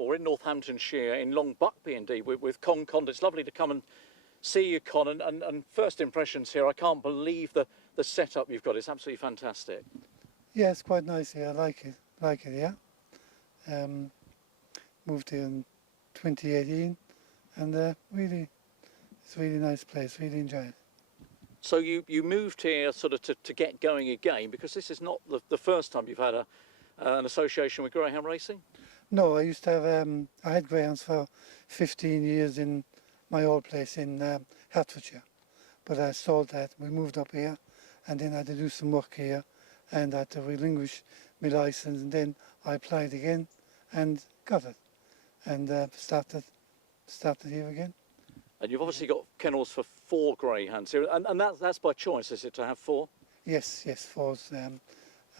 or in Northamptonshire, in Long Buckby indeed, with Condon. It's lovely to come and see you, Con, and first impressions here, I can't believe the setup you've got. It's absolutely fantastic. Yeah, it's quite nice here. I like it, yeah. Moved here in 2018, and really, it's a really nice place, really enjoy it. So you moved here sort of to get going again, because this is not the first time you've had an association with greyhound racing? No, I used to have, I had greyhounds for 15 years in my old place in Hertfordshire, but I sold that. We moved up here, and then I had to do some work here, and I had to relinquish my licence, and then I applied again and got it, and started here again. And you've obviously got kennels for 4 greyhounds here, and that's by choice, is it, to have 4? Yes, 4s.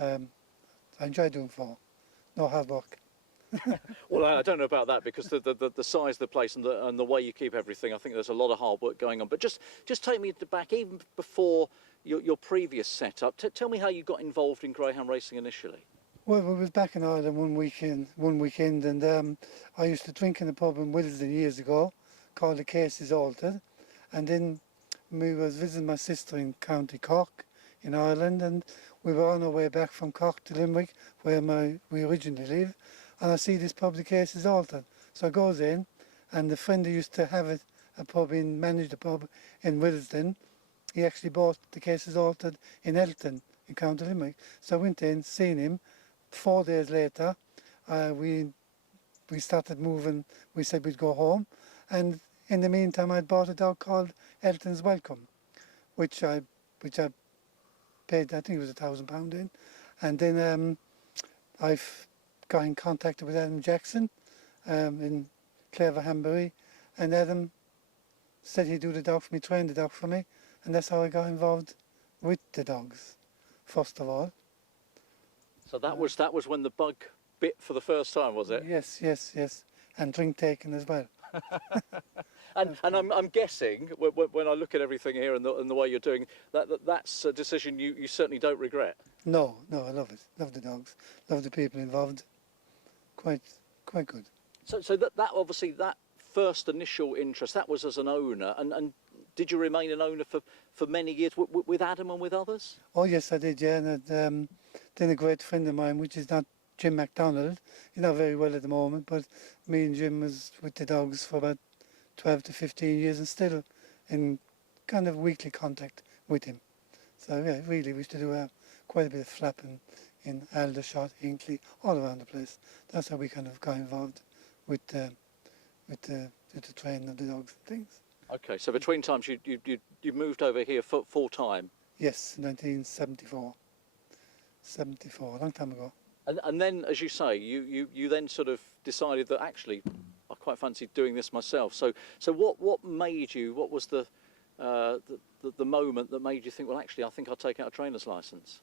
I enjoy doing 4. No hard work. Well, I don't know about that, because the size of the place and the way you keep everything, I think there's a lot of hard work going on. But just take me back, even before your previous setup. Tell me how you got involved in greyhound racing initially. Well, we was back in Ireland one weekend, and I used to drink in a pub in Willesden years ago, called the Cases Altered, and then we was visiting my sister in County Cork in Ireland, and we were on our way back from Cork to Limerick, where we originally live, and I see this pub, the Cases Altered. So I goes in, and the friend who used to have it, managed a pub in Willesden, he actually bought the Cases Altered in Elton in County Limerick. So I went in, seen him. 4 days later, we started moving. We said we'd go home, and in the meantime, I'd bought a dog called Elton's Welcome, which I paid. I think it was £1,000 in, and then I've got in contact with Adam Jackson in Claverhambury, and Adam said he'd do the dog for me, train the dog for me, and that's how I got involved with the dogs, first of all. So that was when the bug bit for the first time, was it? Yes, and drink taken as well. and I'm guessing when I look at everything here and the way you're doing, that's a decision you certainly don't regret. No, I love it. Love the dogs, love the people involved. Quite good. So that obviously, that first initial interest, that was as an owner, and did you remain an owner for many years with Adam and with others? Oh yes, I did, yeah. And then a great friend of mine, which is not Jim MacDonald, he's not very well at the moment, but me and Jim was with the dogs for about 12 to 15 years and still in kind of weekly contact with him. So yeah, really, we used to do quite a bit of flapping in Aldershot, Hinckley, all around the place. That's how we kind of got involved with the training of the dogs and things. Okay, so between times you moved over here full time? Yes, 1974. 74, a long time ago. And then, as you say, you then sort of decided that actually I quite fancied doing this myself. So what made you? What was the moment that made you think, well, actually, I think I'll take out a trainer's licence?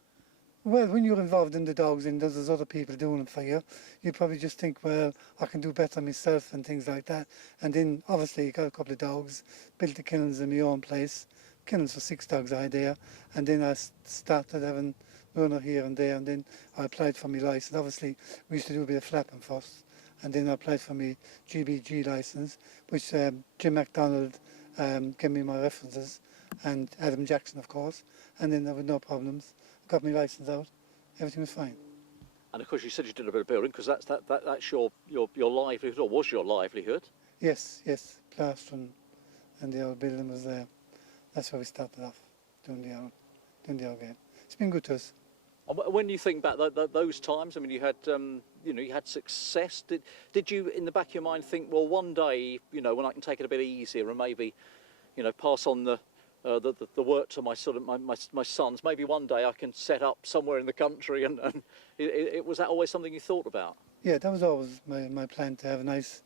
Well, when you're involved in the dogs and there's other people doing it for you, you probably just think, well, I can do better myself and things like that. And then, obviously, you got a couple of dogs, built the kennels in my own place. Kennels for 6 dogs I had there. And then I started having runner here and there, and then I applied for my licence. Obviously, we used to do a bit of flapping first. And then I applied for my GBG licence, which Jim MacDonald gave me my references, and Adam Jackson, of course. And then there were no problems. Got my licence out, everything was fine. And of course you said you did a bit of building, because that's your livelihood, or was your livelihood? Yes, plastering and the old building was there. That's where we started off, doing the old game. It's been good to us. And when you think back those times, I mean, you had you had success. Did you, in the back of your mind, think, well, one day, when I can take it a bit easier and maybe, pass on the work to my sons, maybe one day I can set up somewhere in the country, and was that always something you thought about? Yeah, that was always my plan, to have a nice,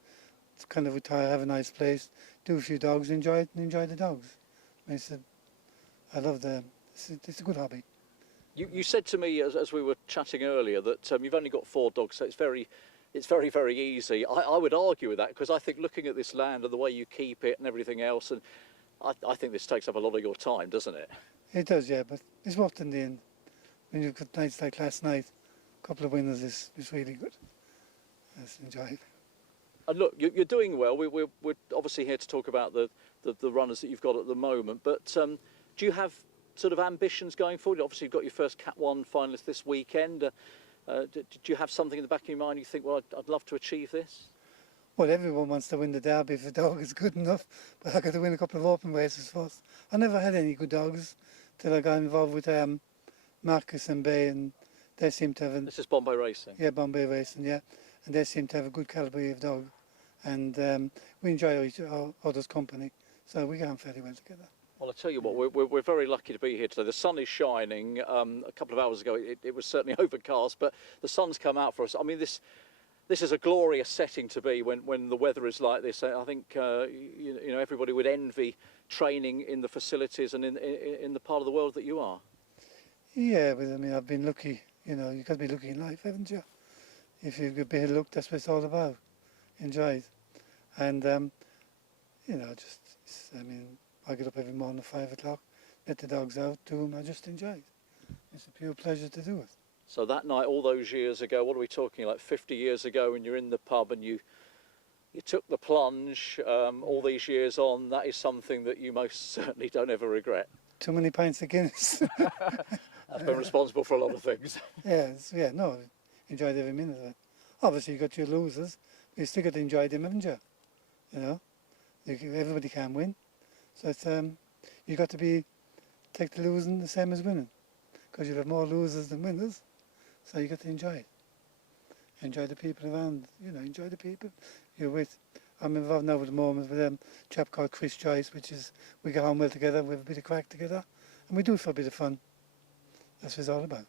kind of retire, have a nice place, do a few dogs, enjoy the dogs. I said, I love it's a good hobby. You said to me as we were chatting earlier that you've only got 4 dogs, so it's very, very easy. I would argue with that, because I think, looking at this land and the way you keep it and everything else, and I think this takes up a lot of your time, doesn't it? It does, yeah, but it's worth it in the end. When you've got nights like last night, a couple of winners is really good. Let's enjoy it. And look, you're doing well. We're obviously here to talk about the runners that you've got at the moment. But do you have sort of ambitions going forward? Obviously, you've got your first Cat 1 finalist this weekend. Do you have something in the back of your mind you think, well, I'd love to achieve this? Well, everyone wants to win the Derby if the dog is good enough, but I got to win a couple of open races first. I never had any good dogs till I got involved with Marcus and Bay, and they seem to have... This is Bombay Racing? Yeah, Bombay Racing, yeah. And they seem to have a good calibre of dog. And we enjoy each other's company, so we get on fairly well together. Well, I tell you what, we're very lucky to be here today. The sun is shining. A couple of hours ago, it was certainly overcast, but the sun's come out for us. I mean, this is a glorious setting to be when the weather is like this. I think you know, everybody would envy training in the facilities and in the part of the world that you are. Yeah, but I mean, I've been lucky. You know, you've got to be lucky in life, haven't you? If you've got a bit of luck, that's what it's all about. Enjoy it. And, you know, I mean, I get up every morning at 5 o'clock, let the dogs out, do them, I just enjoy it. It's a pure pleasure to do it. So that night, all those years ago, what are we talking, like 50 years ago, when you're in the pub and you took the plunge, all these years on, that is something that you most certainly don't ever regret. Too many pints of Guinness. That's been responsible for a lot of things. Yeah, no, enjoyed every minute of it. Obviously, you got your losers, but you still got to enjoy them, haven't you? You know, everybody can win. So it's, you got to take the losing the same as winning, because you'll have more losers than winners. So you got to enjoy it. Enjoy the people around, you know, enjoy the people you're with. I'm involved now at the moment with a chap called Chris Joyce, which is, we get on well together, we have a bit of crack together, and we do it for a bit of fun. That's what it's all about.